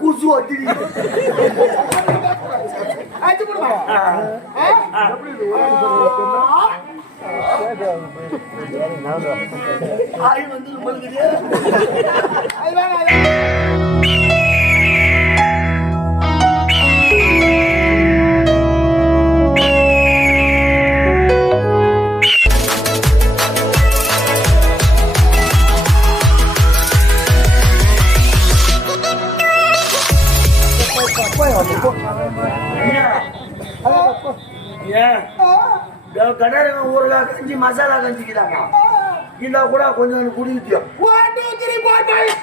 குசு அடிடி அடிச்சு போடுவா ஆய் வந்து மல்குதே ஐ வேணா கடை ஊறுகாய் கஞ்சி மசாலா கஞ்சிக்கிறாங்க இல்ல கூட கொஞ்சம் குடிக்கும் 1 2 3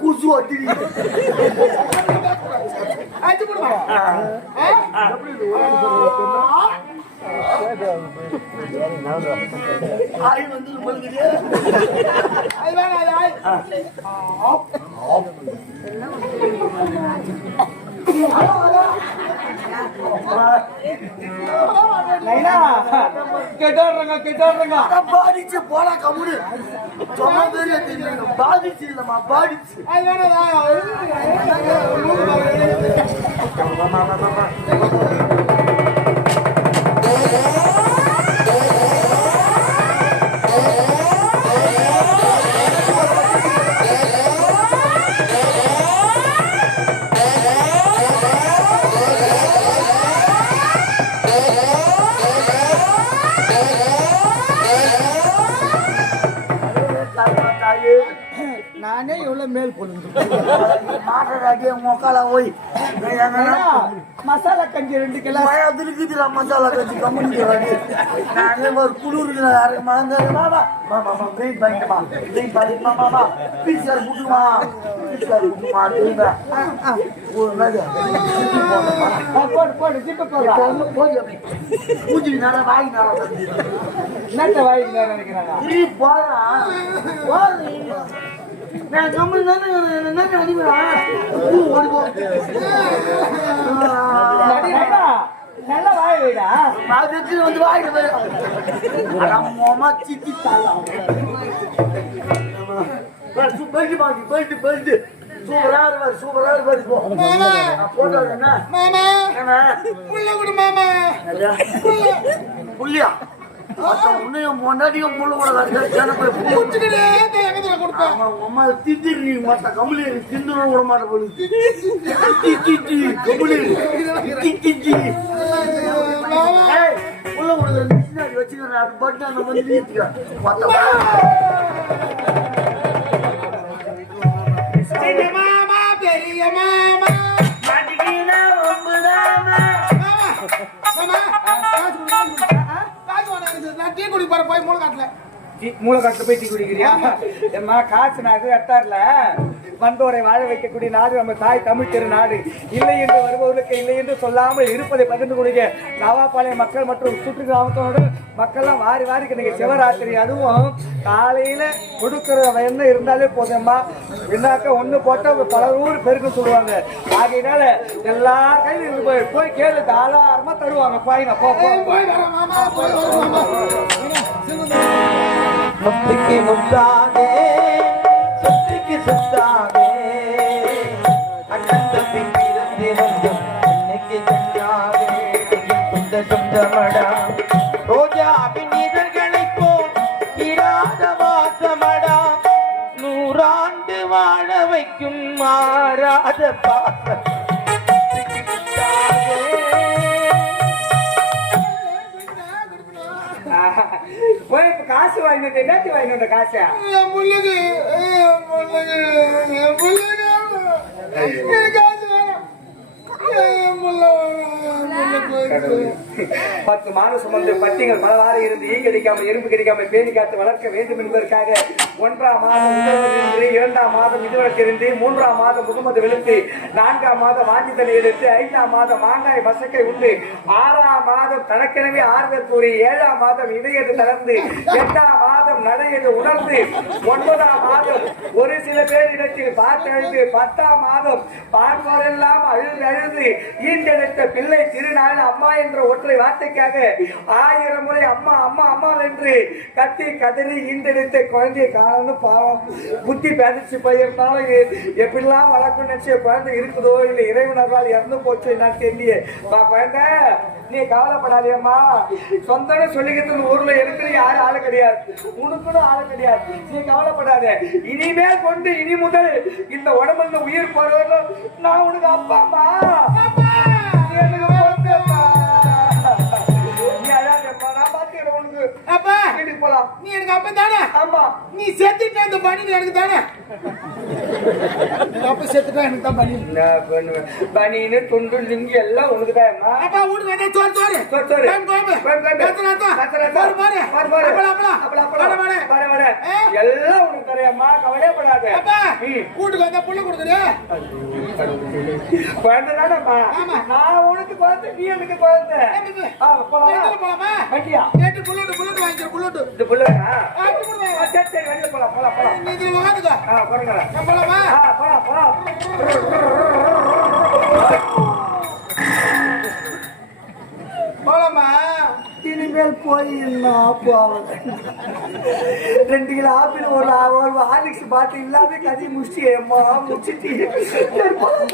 குசு அடிடி அடிச்சு போடுவா ஆய் வந்து மல்குதே ஐ வேணா ஐ பாதிச்சு போடா கமுடு சும்மா பெரிய தெரியும் பாதிச்சு இல்லம்மா பாதிச்சு ஐ வேணா நானே எவ்வளவு மேல் பொழுது மாட்டை மொக்கால போய் மசாலா கஞ்சி 2 கிலோ இருக்குதுல மசாலா கஞ்சி கம்முன்னு நானே ஒரு குளிருக்கு மாமா பீச்சார் புட்டுமா போடு ஜிப்பு போடு பூஜை நேரம் வாங்கி என்னத்த வாங்கி நினைக்கிறாங்க நீ போறா நான் கம்பெனி தானே அடிக்கிறேன் நல்ல வாய் வைடா வந்து வாங்கிட்டு சித்தி பெல்ட் சூப்பரா இருப்பாரு சூப்பரா இருப்பாரு போட்டோ புள்ளியா உன்னையும் பொண்டாட்டியும் புள்ள கூட அம்மா திட்டி மாட்டா கம்பளி திண்டு விட மாட்ட போலுது கம்பளி புள்ள கொடுக்குற வச்சுக்கிறேன் பட்டு அந்த வந்து மாமா பெரிய மாமா டீ குடி போற போய் மூளைக்காட்டுல போய் டீ குடிக்கிறியா எம்மா காசு நாகு எட்டார்ல வந்தோரை வாழ வைக்கக்கூடிய நாடு நம்ம தாய் தமிழ் திரு நாடு. இல்லை என்று வருபவர்களுக்கு இல்லை என்று சொல்லாமல் இருப்பதை பகிர்ந்து கொடுங்க. நவாபாளையம் மக்கள் மற்றும் சுற்று கிராமத்தோடு மக்கள்லாம் வாரி வாரிக்கு நீங்க சிவராத்திரி அதுவும் காலையில கொடுக்கிற என்ன இருந்தாலே போதும்மா. என்னாக்க ஒண்ணு போட்டா பல ஊர் பெருக்கு சொல்லுவாங்க. ஆகையினால எல்லா கையில இருந்து போய் கேளு தாராளமா தருவாங்க. பாருங்க முத்துக்கு முத்தாதே சொத்துக்கு சொத்தாதே அண்ணன் தம்பி பிறந்து வந்தும் இன்னைக்கு சென்றாதே இந்த சொந்தமடா ரோஜாவின் இதழ்களைப் போல் இராத வாசமடா 100 ஆண்டு வாழ வைக்கும் மாறாத பாசம் முத்துக்கு முத்தாதே வாங்கிட்டு என்னத்தி வாங்கிட்டு காசை என் புள்ளைக்கு எனக்கு காசு வேணும். என் புள்ள வேணும். 10 மாதம் சுமந்து பட்டிகள் பலவாறு இருந்து ஈ கிடைக்காமல் எறும்பு கிடைக்காமல் பேணி காத்து வளர்க்க வேண்டும் என்பதற்காக 1ஆம் மாதம் முதலிருந்து 2ஆம் மாதம் இதுவரைக்கிருந்து 3ஆம் மாதம் முகமது வெளுத்து 4ஆம் மாதம் வாஞ்சி தண்ணி எடுத்து 5ஆம் மாதம் மாங்காய் மசக்கை உண்டு 6ஆம் மாதம் தனக்கெனவே ஆறுதல் கூறி 7ஆம் மாதம் இடையது தளர்ந்து 8ஆம் மாதம் நடையது உணர்ந்து 9ஆம் மாதம் ஒரு சில பேர் இடத்தில் பார்த்தெழுந்து 10ஆம் மாதம் பார்ப்போரெல்லாம் அழுது அழுது ஈண்டெடுத்த பிள்ளை திருநாள் அம்மா என்ற ஒற்றை வார்த்தைக்காக 1000 முறை அம்மா அம்மா அம்மா என்று கத்தி கதறி ஈண்டெடுத்த குழந்தையை காணணும். பாவம் புத்தி பேதிச்சு போயிருந்தாலும் எப்படிலாம் வளர்க்கணும் நினைச்ச குழந்தை இருக்குதோ இல்லை இறைவனரால் இறந்து போச்சு நான் தெரியலையே. குழந்தை நீ கவலைப்படாதேம்மா. சொந்தம்னு சொல்லிக்கிட்டு ஊர்ல இருக்கிற யாரும் ஆளு கிடையாது, உனக்குன்னு ஆளு கிடையாது. நீ கவலைப்படாத. இனிமேல் கொண்டு இனி முதல் இந்த உடம்புல உயிர் போறவர்கள் நான் உனக்கு அப்பாம்மா. எனக்கு பொறுப்பேம்மா. நீ அழாதேம்மா, நான் பாத்துக்கிறேன் உனக்கு. அப்பா வீட்டுக்கு போலாம். நீ எனக்கு அப்ப தானே? ஆமா. நீ செத்துட்ட இந்த பணி எனக்கு தானே? அப்ப செத்துட்டா எனக்கு தான் பணி. பனின்னு துண்டு லிங்கி எல்லாம் உனக்கு தான். அப்பா வீட்டுக்கு வந்தா சோறு சோறு சோறு சோறு எல்லாம் உனக்கு தரையம்மா, கவலைப்படாத. வீட்டுக்கு வந்தா புள்ள கொடுக்குறியா? குழந்தை தானம்மா. நான் உனக்கு குழந்தை, நீ எனக்கு குழந்தை. போலாமா? வண்டியா? நேற்று புல்லோட்டு புல்லோட்டு வாங்கிக்கிறேன். புல்லோட்டு இந்த புள்ளா சரி சரி வெளியில போலாம் போலாம் போலாம். நீ இதுல உட்காந்துக்கோ. போறேங்க. போலாமா? போலாம் போலாம். போலாமா? இனிமேல் போய் போவேன். 2 கிலோ ஆப்பிள் ஒரு ஹார்லிக்ஸ் பாட்டில் இல்லாம கதி முடிச்சியம்மா முடிச்சிட்டு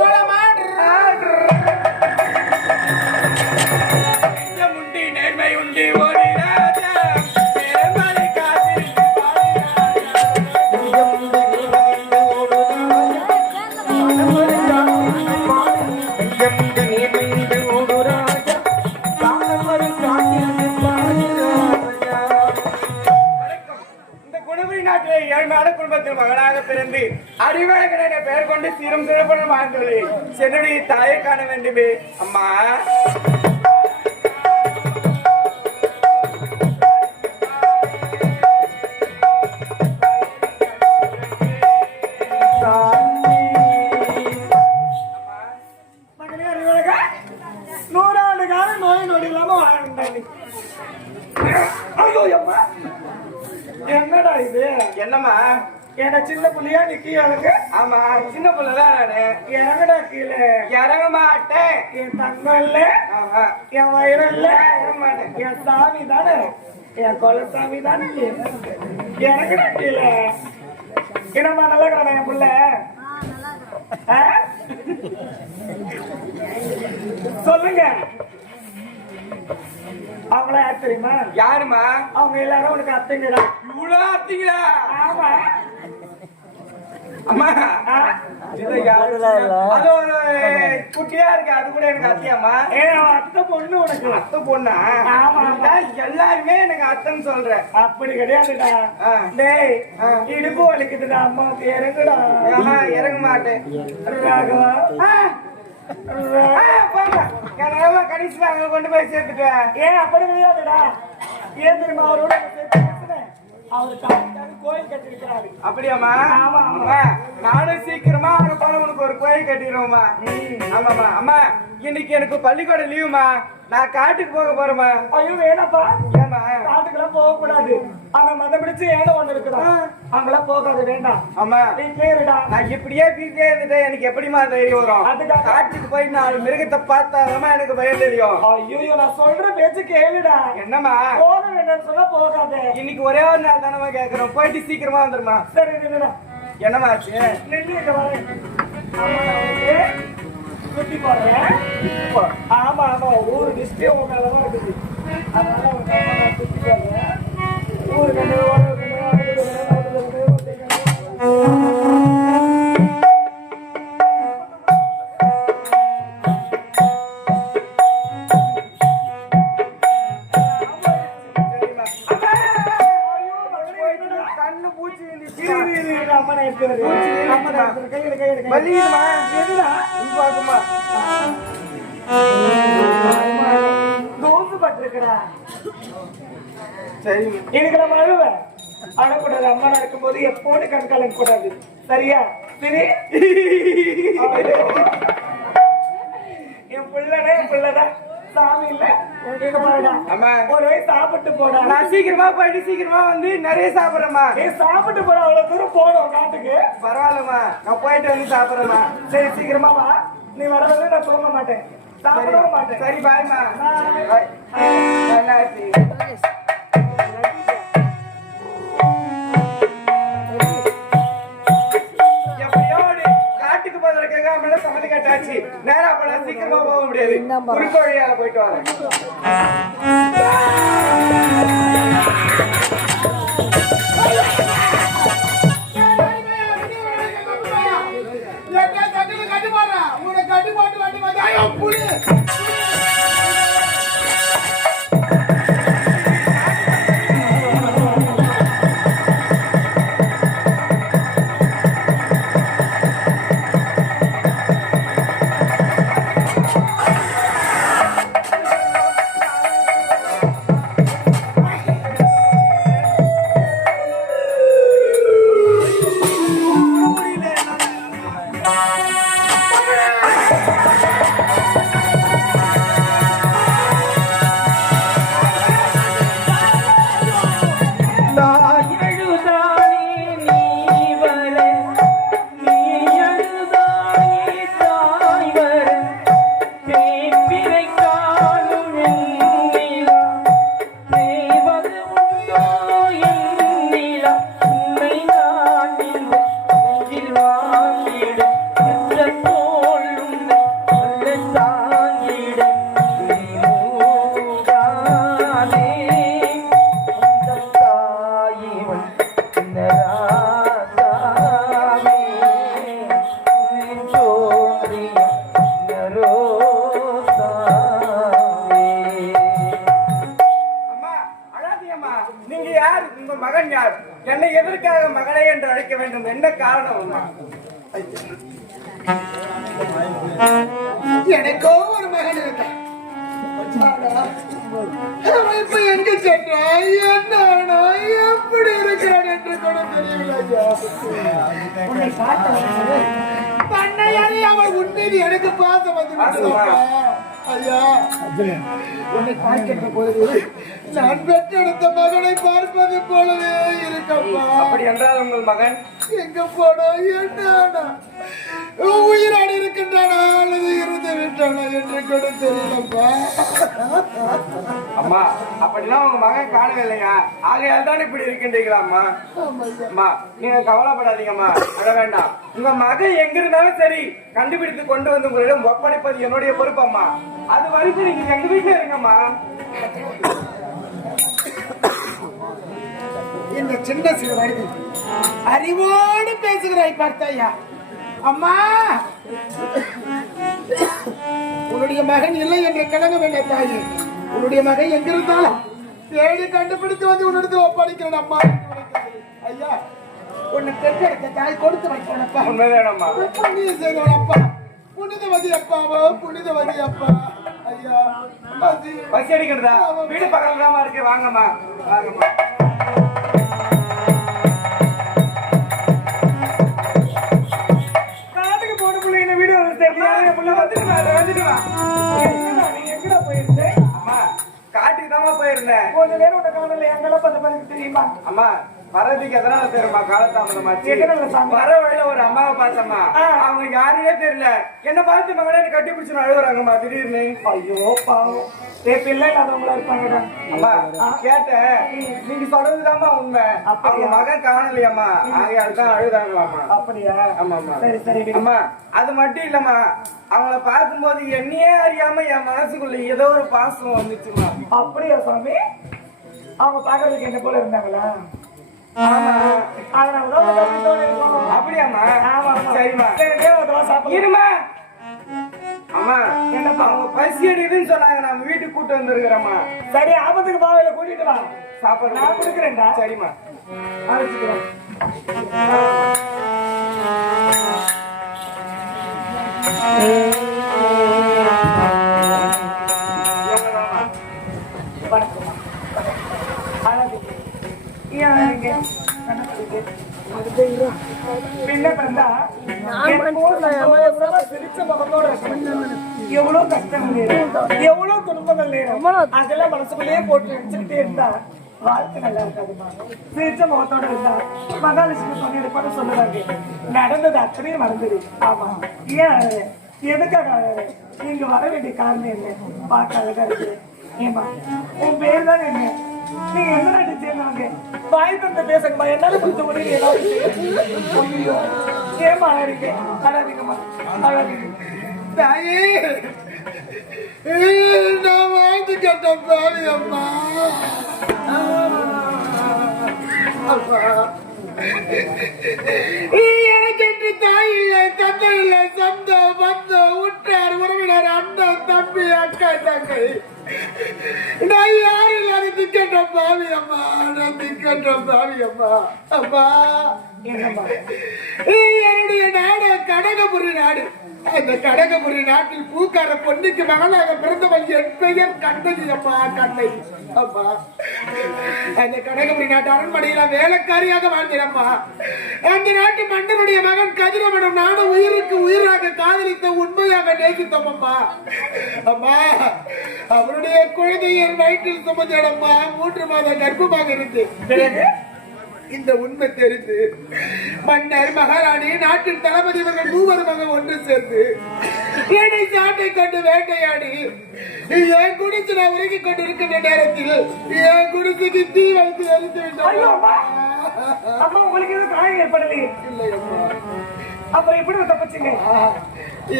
போலாமா? முண்டி நேர்மை உண்டி ஓடி ராஜா நேர்மறை காத்து ஏழ்மையான குடும்பத்தில் மகனாக பிறந்து அறிவாளகனை பெயர் கொண்டு சீரும் சிறப்புடன் வாழ்ந்தது என்னுடைய தாயை காண வேண்டுமே அம்மா. மகனே அறிவாளகா, 100 ஆண்டு காலம் நோய் நொடி இல்லாம வாழ்ந்தாங்க. ஐயோ அம்மா, என்னடா இது? என்னம்மா? என்ன சின்ன புள்ளியா நிக்கி எனக்கு? ஆமா, சின்ன புள்ளதான் நானு. இறங்கடா கீழே. இறங்க மாட்டேன். என் தங்கம் இல்ல, ஆமா, என் வயிறு இல்ல, இறங்க மாட்டேன். என் சாமி தானே, என் கொலசாமி தானே. இறங்கடா கீழே. என்னம்மா நல்லா இருக்கிறானா என் புள்ள? சொல்லுங்க. அவங்கள யார் தெரியுமா? யாருமா? அவங்க எல்லாரும் உனக்கு அத்தைங்கடா. இவ்வளோ அத்திங்களா? ஆமா. அம்மா அது ஒரு குட்டியா இருக்கு, அது கூட எனக்கு அத்தியாமா? அத்தை பொண்ணு உனக்கு. அத்தை பொண்ணா? ஆமா. எல்லாருமே எனக்கு அத்தைன்னு சொல்றேன். அப்படி கிடையாதுடா. டேய், இடுப்பு வலிக்குதுடா அம்மாவுக்கு, இறங்குடா. இறங்க மாட்டேன். ராகவா, கடைசியில் அங்க கொண்டு போய் சேர்த்துட்டேன். ஏன் அப்படி கிடையாதுடா. ஏன் தெரியுமா? அவரோட அவரு கோயில் கட்டிருக்கிறாரு. அப்படியாமா? ஆமா ஆமா. நானும் சீக்கிரமா உனக்கு ஒரு கோயில் கட்டிடுவோமா? ஆமாமா. அம்மா, இன்னைக்கு எனக்கு பள்ளிக்கூடம் லீவுமா, நான் காட்டுக்கு போக போறேமா. ஐயோ வேணாப்பா. ஏமா? காட்டுக்கெல்லாம் போக கூடாது. ஆனா மத பிடிச்சு ஏன ஒண்ணு இருக்குதா, அங்கெல்லாம் போகாது, வேண்டாம். ஆமா, வீட்லயே இருடா. நான் இப்படியே வீட்லயே இருந்துட்டேன், எனக்கு எப்படிமா தைரியம் வரும்? அதுக்காக காட்டுக்கு போய் 4 மிருகத்தை பார்த்தாதான் எனக்கு பயம் தெரியும். ஐயோ, நான் சொல்ற பேச்சு கேளுடா. என்னம்மா? போக வேண்டாம்னு சொன்னா போகாத. இன்னைக்கு ஒரே ஒரு நாள் தானமா கேட்கறோம், போயிட்டு சீக்கிரமா வந்துருமா. சரி நின்னுடா. என்னமா ஆச்சு? நின்று வரேன். சுத்தி போறேன். ஆமா ஆமா, ஊரு டிஸ்டே உங்க அளவு இருக்குது. அதனால சுத்தி போறேன். ஊரு கண்டு வருது. அம்மா நான் கையில கையில வலிக்குதுமா எதுடா இங்க பாக்குமா தோசு பட்டிருக்கடா. சரி எனக்கு நம்ம அழுவேன் அழக்கூடாது. அம்மா நடக்கும்போது எப்போது கண் கலங்க கூடாது. சரியா? சரி என் பிள்ளைடா என் பிள்ளைடா சாமி இல்ல எங்க பாருடா. அம்மா ஒரு வயசு சாப்பிட்டு போடா. நான் சீக்கிரமா போயிட்டு சீக்கிரமா வந்து நிறைய சாப்பிடுறேம்மா. நீ சாப்பிட்டு போட அவ்வளவு தூரம் போடும் காட்டுக்கு. பரவாயில்லம்மா நான் போயிட்டு வந்து சாப்பிடுறேம்மா. சரி சீக்கிரமா வா. நீ வரவே நான் தூங்க மாட்டேன் சாப்பிடவும் மாட்டேன். சரி பாய்மா. Bye. நல்லாச்சு. எப்படியோடு காட்டுக்கு போவதற்காக மேல சம்மதி கட்டாச்சு. நேரா போனா சீக்கிரமா போக முடியாது. குறுக்கு வழியால போயிட்டு வரேன். கட்டி போடுறா உங்களை கட்டி போட்டு வண்டி வந்தா புலி நீங்க யார்? உங்க மகன் யார்? என்னை எதற்காக மகனே என்று அழைக்க வேண்டும்? என்ன காரணம்? எனக்கோ ஒரு மகன் இருக்கான். அவன் இப்ப எங்க சென்றான், என்ன எப்படி இருக்கிறான் என்று கூட தெரியவில்லை. பண்ணையாரி அவன் உண்மையில் எனக்கு பாசம் வந்து ஐயா, உன்னை பார்க்கின்ற போது நான் பெற்றெடுத்த மகனை பார்ப்பது போலவே இருக்கப்பா. அப்படி என்றால் உங்கள் மகன் எங்க போனா என்ன உயிரோடு இருக்கின்றானா அல்லது இருந்து விட்டானா என்று கூட தெரியலப்பா. அம்மா அப்படின்னா உங்க மகன் காணவில்லையா? ஆகையால் தான் இப்படி இருக்கின்றீங்களா அம்மா? அம்மா நீங்க கவலைப்படாதீங்கம்மா, விட வேண்டாம். உங்க மகன் எங்க இருந்தாலும் சரி கண்டுபிடித்து கொண்டு வந்து உங்களிடம் ஒப்படைப்பது என்னுடைய பொறுப்பு அம்மா. அது வரைக்கும் நீங்க எங்க வீட்டுல இருங்கம்மா. இந்த சின்ன சிறு வயதில் அறிவோடு பேசுகிறாய் பார்த்தாயா? அம்மா, உன்னுடைய மகன் இல்லை என்று கலங்க வேண்டாம் தாயே. உன்னுடைய மகன் எங்கிருந்தாலும் தேடி கண்டுபிடித்து வந்து உன்னிடத்தில் ஒப்படைக்கிறேன் அம்மா. ஐயா, உன்னை பெற்றெடுத்த தாய் கொடுத்து வைக்கிறப்பா. உண்மைதானம்மா? புண்ணியம் செய்தவனப்பா, புனிதவதி அப்பாவோ புனிதவதி அப்பா. ஐயா, பசி அடிக்கிறதா? வீடு பக்கத்துல தான் இருக்கு, வாங்கம்மா வாங்கம்மா. போயிருந்தேன். கொஞ்ச நேரம் உன்னை காணல, எங்கெல்லாம் பார்த்து தெரியுமா? அம்மா வரதுக்கு எதனால தெரியுமா காலதாமதமாச்சு? வர வழியில ஒரு அம்மாவை பார்த்தம்மா, அவங்க யாருன்னே தெரியல. என்ன பார்த்து மகனே கட்டி பிடிச்சு அழுகுறாங்கம்மா திடீர்னு. ஐயோ பாவம், பிள்ளை இல்லாதவங்களா இருப்பாங்கடா. அம்மா கேட்டேன், நீங்க சொல்றதுதாம்மா உண்மை. அவங்க மகன் காணலையம்மா, ஆகையால் தான் அழுதாங்களாம்மா. அப்படியா? ஆமாம்மா. சரி சரி அம்மா அது மட்டும் இல்லம்மா, அவங்கள பார்க்கும்போது என்னையே அறியாம என் மனசுக்குள்ள ஏதோ ஒரு பாசம் வந்துச்சுமா. அப்படியா சாமி? அவங்க பாக்குறதுக்கு என்ன போல இருந்தாங்களா? அப்படியாம்மா? சரிம்மா இருமா. அம்மா அவங்க பசி எடுக்குதுன்னு சொன்னாங்க, நம்ம வீட்டுக்கு கூட்டு வந்துருக்கிறோம்மா. சரி, ஆபத்துக்கு பாவையில கூட்டிட்டு வா, சாப்பாடு நான் கொடுக்குறேன்டா. சரிம்மா. அழைச்சிக்கிறேன். எவ்வளவு கஷ்டங்கள் நேரும், எவ்வளவு துன்பங்கள் நேரும், அதெல்லாம் மனசுக்குள்ளேயே போட்டு நினைச்சுக்கிட்டே இருந்தா வாழ்க்கை நல்லா இருக்காதுமா. சிரிச்ச முகத்தோட இருந்தா மகாலட்சுமி சொன்ன சொல்லுவாங்க, நடந்தது அப்படியே மறந்துடு. ஆமா, ஏன் எதுக்காக நீங்க வர வேண்டிய காரணம் என்ன? பார்க்க அழகா இருக்கு. ஏமா உன் பேர் தான் என்ன? நீங்க என்ன நாட்டு சேர்ந்தவங்க? வாய் தந்த பேசுங்கம்மா, என்னால புரிஞ்ச உடனே ஏதாவது ஏமா அழகு அழகுங்கம்மா அழகு. தாயே நான் வாழ்ந்து கேட்ட பாவி அம்மா. எனக்கு என்று தாய் இல்லை, தந்தை இல்லை, சொந்தம் பந்தம் உற்றார் உறவினர் அண்ணன் தம்பி அக்கா தங்கை, நான் யாரும் இல்லாத திக்கற்ற பாவி அம்மா. நான் திக்கற்ற பாவி அம்மா. அம்மா என்னுடைய நாடு கடகபுரி நாடு. அந்த கடகபுரி நாட்டில் பூக்கார பொன்னிக்கு மகளாக பிறந்தவள் என் பெயர் கண்ணகி அம்மா. கண்ணகி அம்மா. அந்த கடகபுரி நாட்டு அரண்மனையில வேலைக்காரியாக வாழ்ந்தேனம்மா. அந்த நாட்டு மன்னனுடைய மகன் கதிரவனும் நானும் உயிருக்கு உயிராக காதலித்த உண்மையாக நேசித்தோம் அம்மா. அம்மா அவருடைய குழந்தை என் வயிற்றில் சுமந்தேனம்மா. 3 மாத கர்ப்பமாக இருந்து இந்த உண்மை தெரிந்து மன்னர் மகாராணி நாட்டின் தளபதி இவர்கள் 3 ஒன்று சேர்ந்து என்னை சாட்டை கொண்டு வேட்டையாடி என் குடிச்சு நான் உருகி கொண்டு இருக்கின்ற நேரத்தில் என் குடிசுக்கு தீ வைத்து எரித்து விட்டோம். உங்களுக்கு எதுவும் காயம் ஏற்படலையே? இல்லை அம்மா. அப்புறம் எப்படி தப்பிச்சுங்க?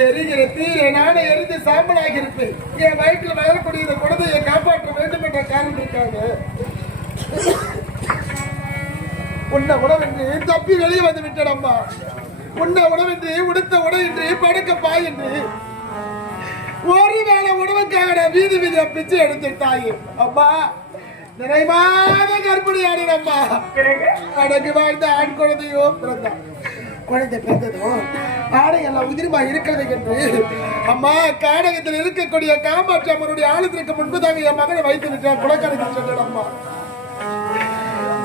எரிகிற தீரை நானே எரிந்து சாம்பலாகி இருப்பேன். என் வயிற்றில் வளரக்கூடிய இந்த குழந்தையை காப்பாற்ற வேண்டும் என்ற காரணத்திற்காக உன்ன உணவென்று தப்பி வெளியே வந்து விட்டேன் அம்மா. உன்ன உணவென்று உடுத்த உடையின்றி படுக்க பாயின்றி ஒருவேளை உணவுக்காக வீதி வீதியா பிச்சை எடுத்துட்டாயே அம்மா. நிறைவாத கர்ப்பிணியானேன் அம்மா. அடகு வாழ்ந்த ஆண் குழந்தையோ பிறந்தான். குழந்தை பிறந்ததும் ஆடை எல்லாம் உதிரிமா இருக்கிறது என்று அம்மா காடகத்தில் இருக்கக்கூடிய காமாட்சி அம்மனுடைய ஆளுத்திற்கு முன்பதாக என் மகனை வைத்து விட்டார். குலக்கரைக்கு சென்றேன் அம்மா.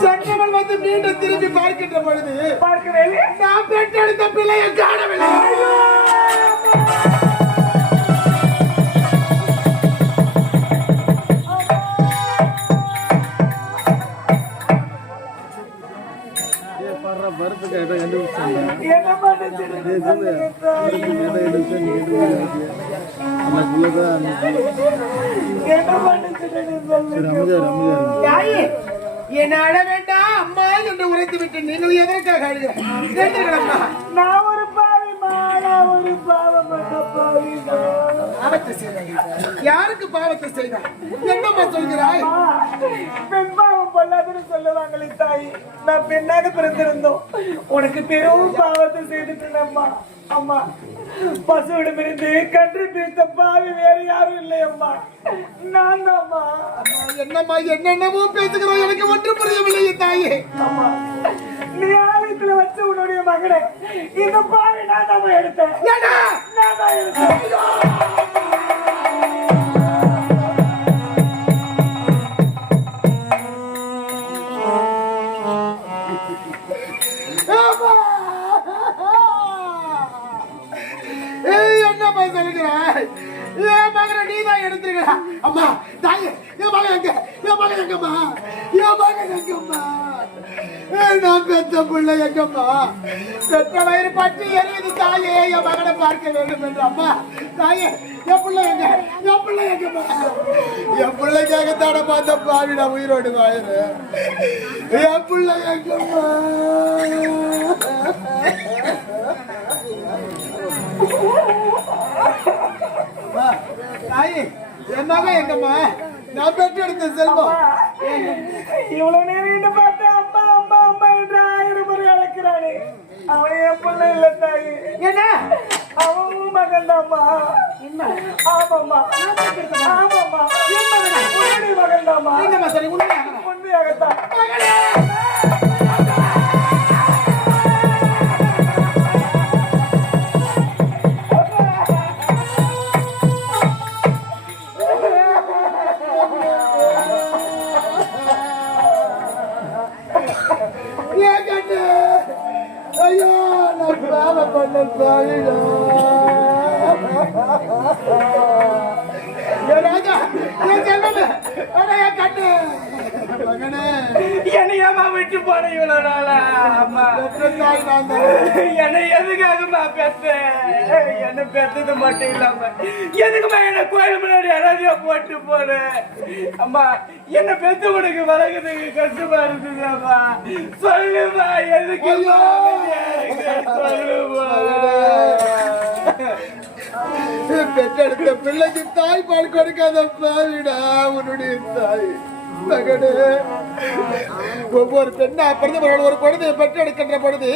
சங்கமன் வந்து மீண்டும் திரும்பி பார்க்கின்ற பொழுது பார்க்கவில்லை, நான் பெற்றெடுத்த பிள்ளையை காணவில்லை. என்ன அழ வேண்டாம் அம்மா என்று உரைத்து விட்டு நீங்கள் எதற்காக அழுகிறீர்களம்மா? நான் ஒரு பாவி மாலா, ஒரு பாவம் பாவி. பாவத்தை செய்தாய். யாருக்கு பாவத்தை செய்தாய்? என்னம்மா சொல்கிறாய்? பெண் பாவம் பொல்லாதுன்னு சொல்லுவாங்களே தாய். நான் பெண்ணாக பிறந்திருந்தோம். உனக்கு பெரும் பாவத்தை செய்துட்டேன் அம்மா. அம்மா பசுவிடமிருந்து கன்று பிரித்த பாவி வேற யாரும் இல்லை அம்மா. நான் தான்மா. என்னம்மா என்னென்னமோ பேசுகிறோம், எனக்கு ஒன்று புரியவில்லையே தாயே. அம்மா நீ ஆலயத்துல வச்ச உன்னுடைய மகனை இந்த பாவி நான் தான் எடுத்தேன். நான் தான் எடுத்தேன். என்னம்மா சொல்லுகிறாய்? என் மகனை நீதான் எடுத்துருக்கா? அம்மா தாயே, என் மகன் எங்க? என் மகன் எங்கம்மா? என் மகன் எங்கம்மா? நான் பெத்த பிள்ளை எங்கம்மா? பெற்ற வயிறு பற்றி எரியுது தாயே. என் மகனை பார்க்க வேண்டும் என்று அம்மா. தாயே என் பிள்ளை எங்க? என் பிள்ளை எங்கம்மா? என் பிள்ளைக்காகத்தான பார்த்த பாவி நான் உயிரோடு வாயிரு. என் பிள்ளை எங்கம்மா? தாயே என் மகன் எங்கம்மா? நான் பெற்றெடுத்த செல்வம். இவ்வளவு நேரம் பார்த்து அம்மா அம்மா அம்மா என்று 1000 முறை அழைக்கிறானே, அவன் என் பிள்ளை இல்ல தாயே. என்ன அவன் மகன் தான்மா. ஆமாம்மா ஆமாம்மா, உன்னுடைய மகன் தான்மா. என்னம்மா சரி உண்மையாகத்தான். என் செல்லமே, அட என் கண்ணு, மகனே, என்னையம்மா விட்டு போன இவ்வளவு நாளா அம்மா பெற்ற தாய் நான் தான். என்னை எதுக்காகமா பெத்த என்ன பெத்தது மட்டும் இல்லாம எதுக்குமா என்ன கோயில் முன்னாடி அழகியா போட்டு போன அம்மா என்ன பெத்து உனக்கு வளர்க்கறதுக்கு கஷ்டமா இருக்குதாம்மா சொல்லுமா எதுக்கு சொல்லுமா பெற்றெடுத்த பிள்ளைக்கு தாய் பால் கொடுக்காத பாவிடா உன்னுடைய தாய் மகனே. ஒவ்வொரு பெண்ணா பிறந்தவர்கள் ஒரு குழந்தையை பெற்றெடுக்கின்ற பொழுது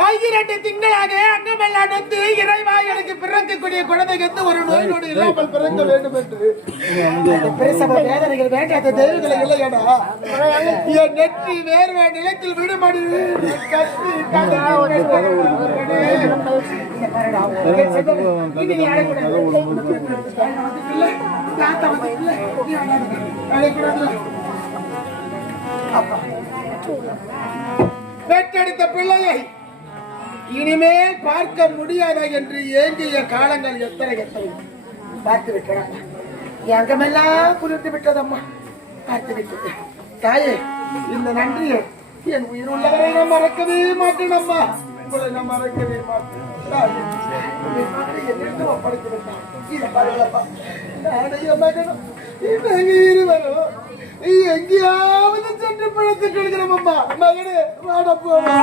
12 திங்களாக அங்கமெல்லாம் நொந்து இறைவா எனக்கு பிறக்கக்கூடிய குழந்தை எந்த ஒரு நோய் நொடி இல்லாமல் பிறக்க வேண்டும் என்று பிரசவ வேதனைகள் வேண்டாத தெய்வங்களை இல்லையடா என் நெற்றி வேர்வை நிலத்தில் விடுமடி கத்தி பெற்றெடுத்த பிள்ளையை இனிமேல் பார்க்க முடியாதா என்று ஏங்கிய காலங்கள் எத்தனை பார்த்து விட்டேன். எங்கமெல்லாம் குளிர்ந்து விட்டதம்மா, பார்த்து விட்டேன். தாயே, இந்த நன்றியை என் உயிர் உள்ளவரை நான் மறக்கவே மாட்டேன் அம்மா, உங்களை நான் மறக்கவே மாட்டேன். ஒப்படைத்து விட்டான். இதை பாருங்களப்பா, நானும் மகனும் இருவரும் எங்கேயாவது சென்று பிழைத்துட்டு இருக்கிறோம் அம்மா. மகனே வாட போவா.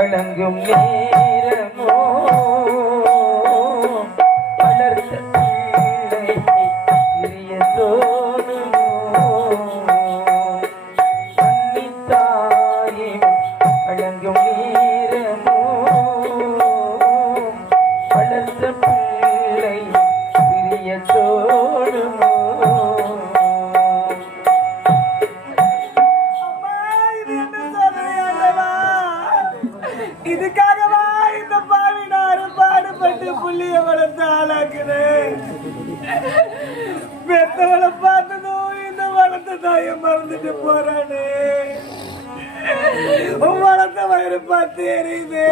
அடங்கும் நேரமோ வளர்த்த பிரிய தோணுமோ அன்னித்தாயே அடங்கும் நேரமோ வளர்த்த பிள்ளை பிரிய தோணுமோ இதுக்காகவா இந்த பாவினாரு பாடுபட்டு புள்ளிய வளர்த்து ஆளாக்குறேன். பெத்தவளை பார்த்ததும் இந்த வளர்த்த தாயை மறந்துட்டு போறானே. வளர்த்த வயிறு பார்த்து எரியுது.